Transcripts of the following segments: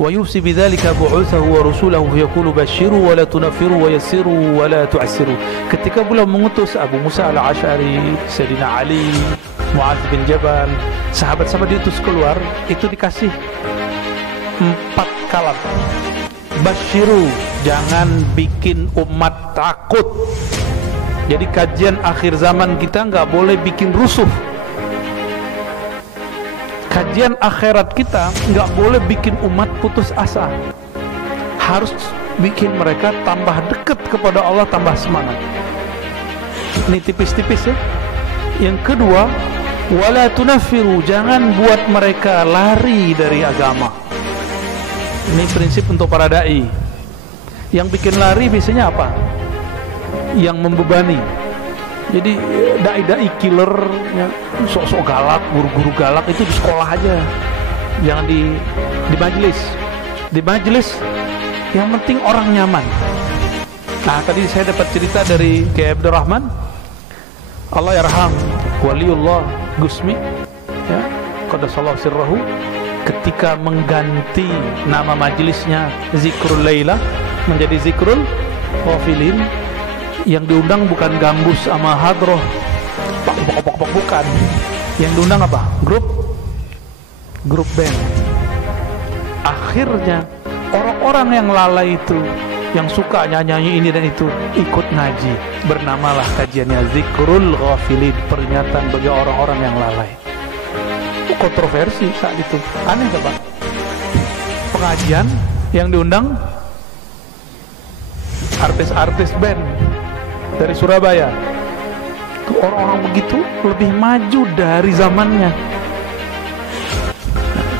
wa yusi bidzalika bu'utsahu wa rusulahu yaqulu basyiru wa la tunaffiru wa yassiru wa la tu'assiru. Ketika beliau mengutus Abu Musa al-Asy'ari, Sayyidina Ali, Mu'adz bin Jabal, sahabat-sahabat diutus keluar, itu dikasih 4 kalam. Basyiru, jangan bikin umat takut. Jadi kajian akhir zaman kita nggak boleh bikin rusuh. Kajian akhirat kita nggak boleh bikin umat putus asa. Harus bikin mereka tambah dekat kepada Allah, tambah semangat. Ini tipis-tipis ya. Yang kedua, wala tunaffiru, jangan buat mereka lari dari agama. Ini prinsip untuk para dai. Yang bikin lari biasanya apa? Yang membebani. Jadi dai-dai killer, ya, sok-sok galak, guru-guru galak itu di sekolah aja, jangan di majelis. Di majelis yang penting orang nyaman. Nah, tadi saya dapat cerita dari Kiai Abdurrahman, Allah yarham, waliullah Gusmi, ya, qaddasallahu sirrahu, ketika mengganti nama majelisnya Zikrul Laila menjadi Zikrul Ghafilin. Yang diundang bukan gambus sama hadroh, pok bukan. Yang diundang apa? Grup band. Akhirnya orang-orang yang lalai itu, yang suka nyanyi ini dan itu, ikut ngaji. Bernamalah kajiannya Zikrul Ghafilin, peringatan bagi orang-orang yang lalai. Kontroversi saat itu, aneh gak Pak? Pengajian yang diundang artis-artis band dari Surabaya. Orang-orang begitu lebih maju dari zamannya.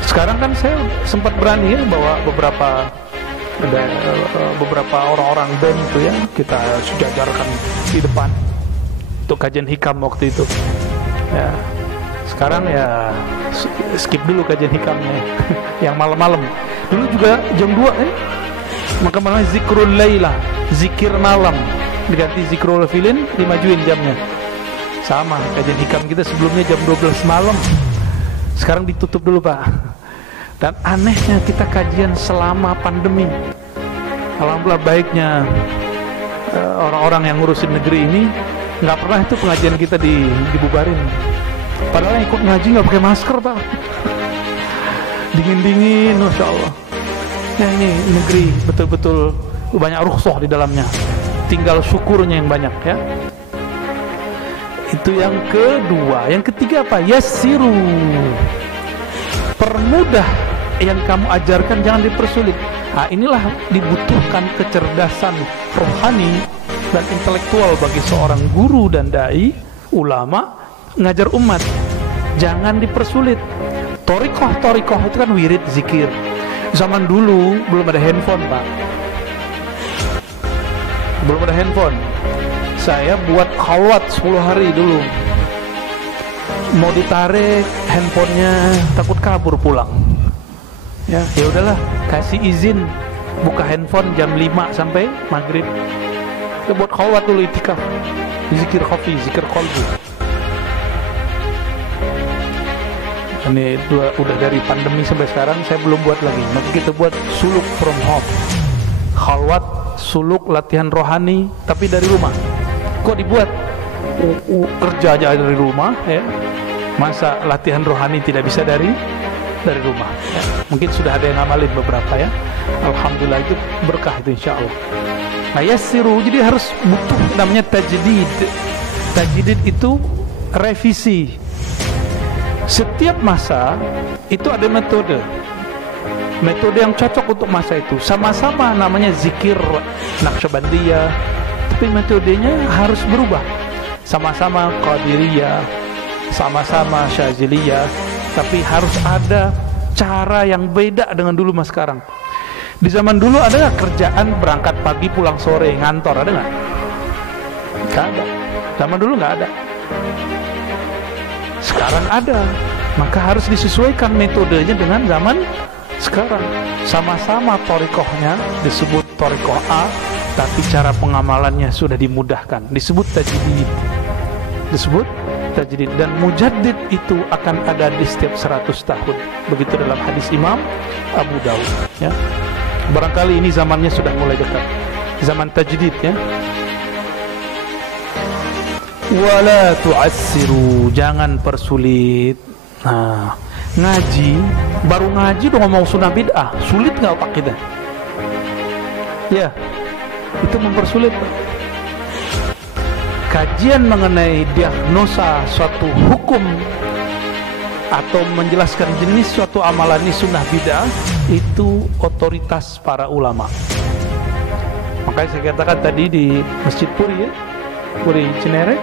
Sekarang kan saya sempat berani ya bawa beberapa orang-orang band itu ya, kita sejajarkan di depan untuk kajian hikam waktu itu. Ya, sekarang ya skip dulu kajian hikamnya yang malam-malam. Dulu juga jam 2 ya. Maka malah Zikrul Laila, zikir malam, diganti Zikrul Ghafilin, dimajuin jamnya. Sama, kajian hikam kita sebelumnya jam 12 malam, sekarang ditutup dulu Pak. Dan anehnya kita kajian selama pandemi. Alhamdulillah baiknya orang-orang yang ngurusin negeri ini nggak pernah itu pengajian kita dibubarin. Padahal yang ikut ngaji nggak pakai masker Pak. Dingin-dingin, Masya Allah. Ya ini negeri betul-betul banyak rukhsah di dalamnya. Tinggal syukurnya yang banyak ya. Itu yang kedua. Yang ketiga apa? Yassiru, permudah yang kamu ajarkan, jangan dipersulit. Nah, inilah dibutuhkan kecerdasan rohani dan intelektual bagi seorang guru dan dai, ulama, ngajar umat. Jangan dipersulit. Torikoh itu kan wirid zikir. Zaman dulu belum ada handphone Pak. Belum ada handphone. Saya buat khalwat 10 hari dulu. Mau ditarik handphonenya takut kabur pulang. Ya udahlah, kasih izin buka handphone jam 5 sampai maghrib. Kita buat khalwat dulu, itikaf. Zikir khafi, zikir qalbi. Ini udah dari pandemi sampai sekarang saya belum buat lagi. Nanti kita buat suluk from home. Khalwat, suluk, latihan rohani, tapi dari rumah. Kok dibuat? Kerja aja dari rumah ya. Masa latihan rohani tidak bisa dari rumah ya. Mungkin sudah ada yang ngamalin beberapa ya. Alhamdulillah, itu berkah itu insya Allah. Nah yassiru, jadi harus butuh namanya tajdid. Tajdid itu revisi. Setiap masa itu ada metode yang cocok untuk masa itu. Sama-sama namanya zikir Naqsyabandiyah, tapi metodenya harus berubah. Sama-sama Qadiriyah, sama-sama Syaziliyah, tapi harus ada cara yang beda dengan dulu mas sekarang. Di zaman dulu ada nggak kerjaan berangkat pagi pulang sore ngantor, ada nggak? Nggak ada. Zaman dulu nggak ada. Sekarang ada, maka harus disesuaikan metodenya dengan zaman sekarang. Sama-sama thariqahnya disebut thariqah A, tapi cara pengamalannya sudah dimudahkan, disebut tajdid. Disebut tajdid, dan mujaddid itu akan ada di setiap 100 tahun. Begitu dalam hadis Imam Abu Dawud, ya. Barangkali ini zamannya sudah mulai dekat, zaman tajdid, ya. Wala tu'assiru, jangan persulit. Nah, ngaji, baru ngaji udah ngomong sunnah bid'ah, sulit nggak otak kita? Ya, itu mempersulit. Kajian mengenai diagnosa suatu hukum atau menjelaskan jenis suatu amalan ini sunnah bid'ah, itu otoritas para ulama. Makanya saya katakan tadi di Masjid Puri, ya, Puri Cinere,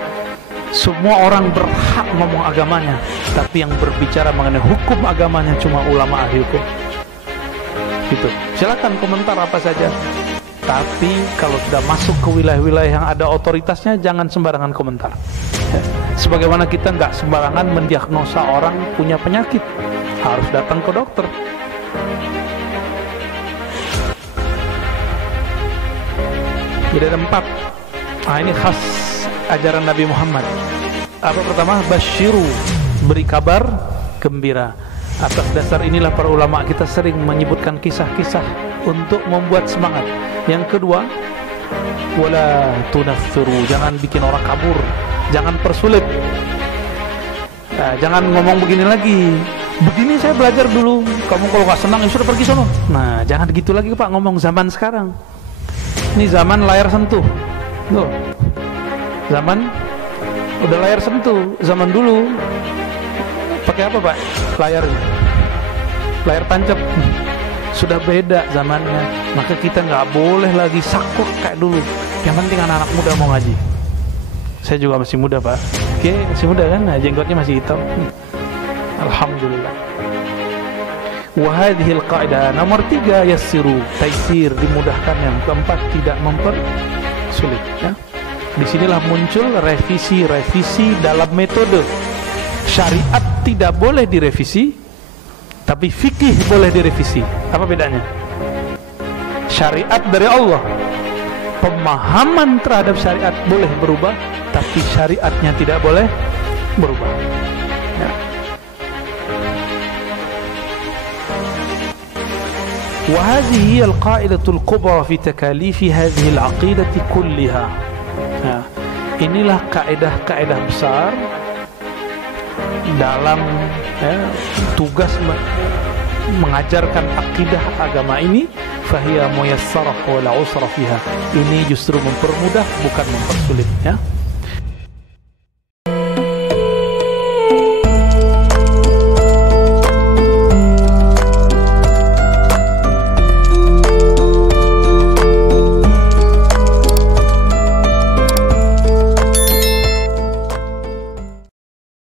semua orang berhak ngomong agamanya, tapi yang berbicara mengenai hukum agamanya cuma ulama ahli hukum. Gitu. Silakan komentar apa saja. Tapi kalau sudah masuk ke wilayah-wilayah yang ada otoritasnya, jangan sembarangan komentar. Ya. Sebagaimana kita nggak sembarangan mendiagnosa orang punya penyakit, harus datang ke dokter. Jadi ada 4. Nah, ini khas ajaran Nabi Muhammad. Apa pertama? Basyiru, beri kabar gembira. Atas dasar inilah para ulama kita sering menyebutkan kisah-kisah untuk membuat semangat. Yang kedua, wala tunaffiru, jangan bikin orang kabur, jangan persulit. Nah, jangan ngomong begini lagi, begini saya belajar dulu, kamu kalau gak senang ya sudah pergi sono. Nah, jangan gitu lagi Pak, ngomong zaman sekarang. Ini zaman layar sentuh. Tuh. Zaman udah layar sentuh. Zaman dulu pakai apa Pak? Layar tancap. Sudah beda zamannya. Maka kita nggak boleh lagi saklek kayak dulu. Yang penting anak-anak muda mau ngaji. Saya juga masih muda Pak. Oke, masih muda kan? Nah, jenggotnya masih hitam. Alhamdulillah. Wahadhil qa'idah. Nomor 3, yassiru, taisir, dimudahkan. Yang keempat, tidak mempersulit, ya. Disinilah muncul revisi dalam metode. Syariat tidak boleh direvisi, tapi fikih boleh direvisi. Apa bedanya? Syariat dari Allah, pemahaman terhadap syariat boleh berubah, tapi syariatnya tidak boleh berubah, ya. وهذه القاعدة الكبرى في تكاليف هذه العقيدة كلها. Nah, inilah kaidah-kaidah besar dalam, ya, tugas mengajarkan akidah agama ini. Fahiya muyassarah wa la usra fiha. Ini justru mempermudah, bukan mempersulit, ya.